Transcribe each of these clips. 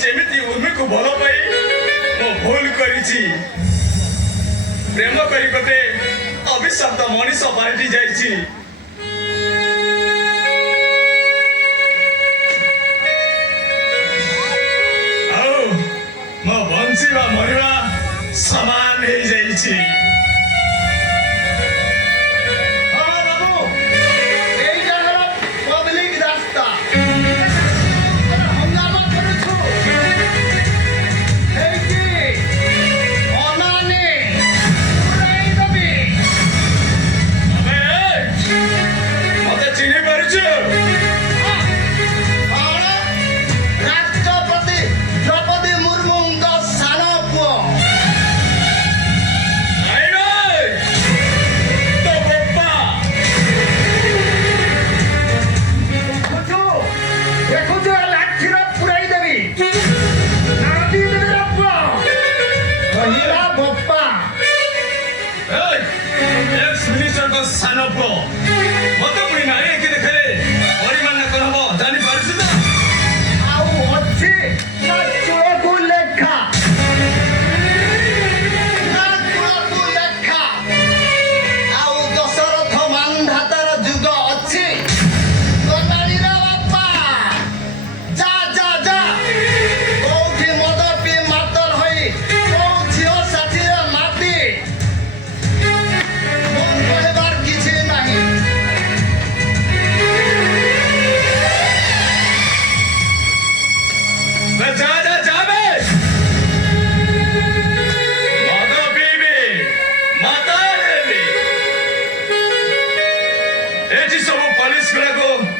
जेमिति उर्मी को भल पाई मो भूल करिछि प्रेम करी गते अभिशप्त मनीष पालटि जाइछि आओ मो बंचिबा मरिबा समान हे जाइछि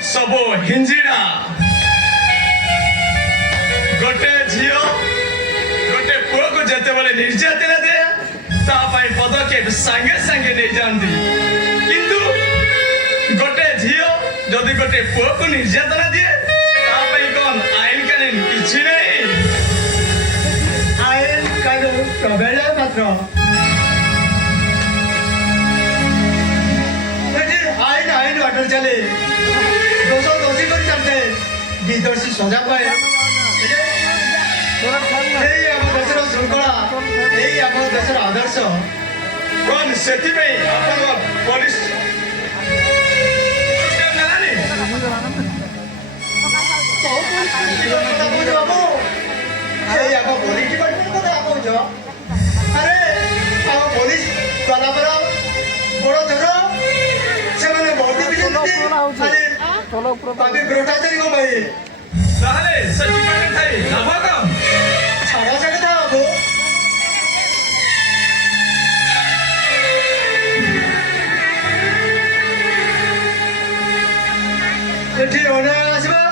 सबो हिंजिड़ा गोटे झियो गोटे पुओ को जते बेले निर्यातना दे ता पाई पदक्षेप संगे संगे नहीं जानती किंतु गोटे झियो जदि गोटे पुओ को निर्यातना दिए ता पाई कोन आईन कानून किछि नहीं आईन कानून प्रबल मात्र आईन आईन वाटर चले दोषो दोषी कर चलते विदर्शी सजा पाए यही आम देशर श्रृंखला यही आम देशर आदर्श कौन सेति में अपन पुलिस नानी बाबू यही आम पुलिस डिपार्टमेंट को आपको जो अरे आम पुलिस वाला बड़ा बड़ा जरा से मैंने बहुत भी चलो बाकी भ्रष्टाचारी को भाई ताहले सर्टिफिकेट थाई लाभ कम छाड़ा छाड़ा था बाबू एठी ओना आसीबा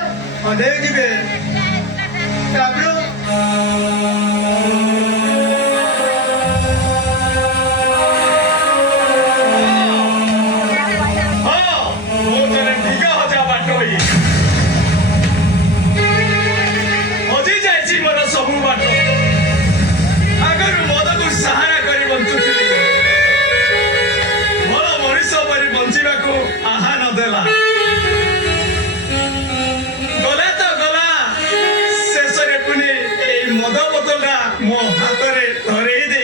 अधे जिबे ताबरो मो हातरे धरे दे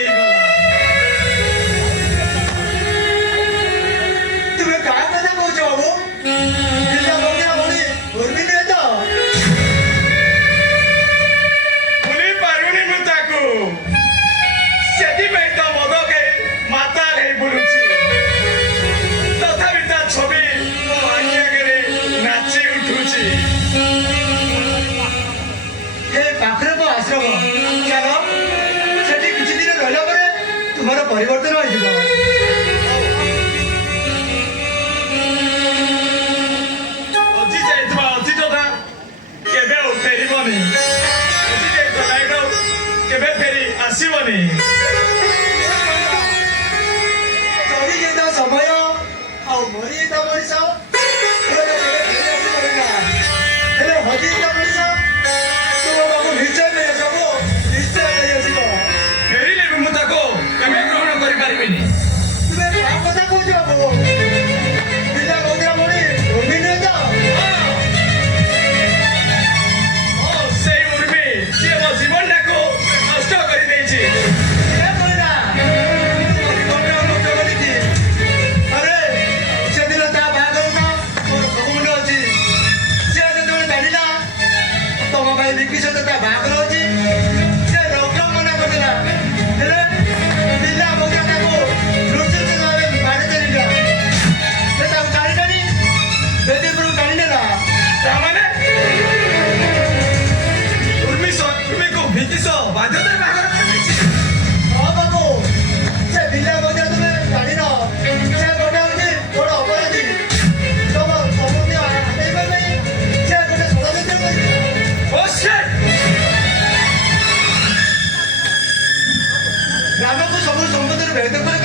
तुम्हें काय कथा कहूछ बाबू दिल्ला बगिया बोली उर्मी दे तो भूली पारुनी मु ताकू सेति पे तो मद के माता रे बुलुची तथापि ता छवि मो आज्ञा करे नाची उठुची हे पाखरे को आश्रम चलो सेठी किछि दिन रहला परे तुम्हारा परिवर्तन होई जिवो अजी जाइतबा अतीतटा केबे फेरिबनी ପାଇଁ ବିକି ସହିତ ତା ବାହାଘର ଅଛି ସେ ଡକ୍ଟର ମନା କରିଦେଲା ହେଲେ ପିଲା ମଜା ତାକୁ ନୃତ୍ୟ ଭାବେ ବାଡ଼ି ଚାଲିଲା ସେ ତାକୁ ଟାଣି ଟାଣି ବେଦି ଉପରକୁ ଟାଣି ନେଲା ତାମାନେ ଉର୍ମିକୁ ଭିକିସ ବାଧ୍ୟତାରେ ବାହାଘର କରିଦେଇଛି। ହଁ ବାବୁ ସେ ପିଲା ମଜା ତୁମେ ଜାଣିନ ସେ ଗୋଟେ ହଉଛି ବଡ଼ ଅପରାଧୀ ତମ ସମ୍ପତ୍ତି ଆଣେଇବା ପାଇଁ ସେ ଗୋଟେ ଷଡ଼ଯନ୍ତ୍ର କରିଥିଲା ଓ shit! ଗ୍ରାମକୁ ସବୁ ସମ୍ପତ୍ତିରୁ ଭେଦ କରି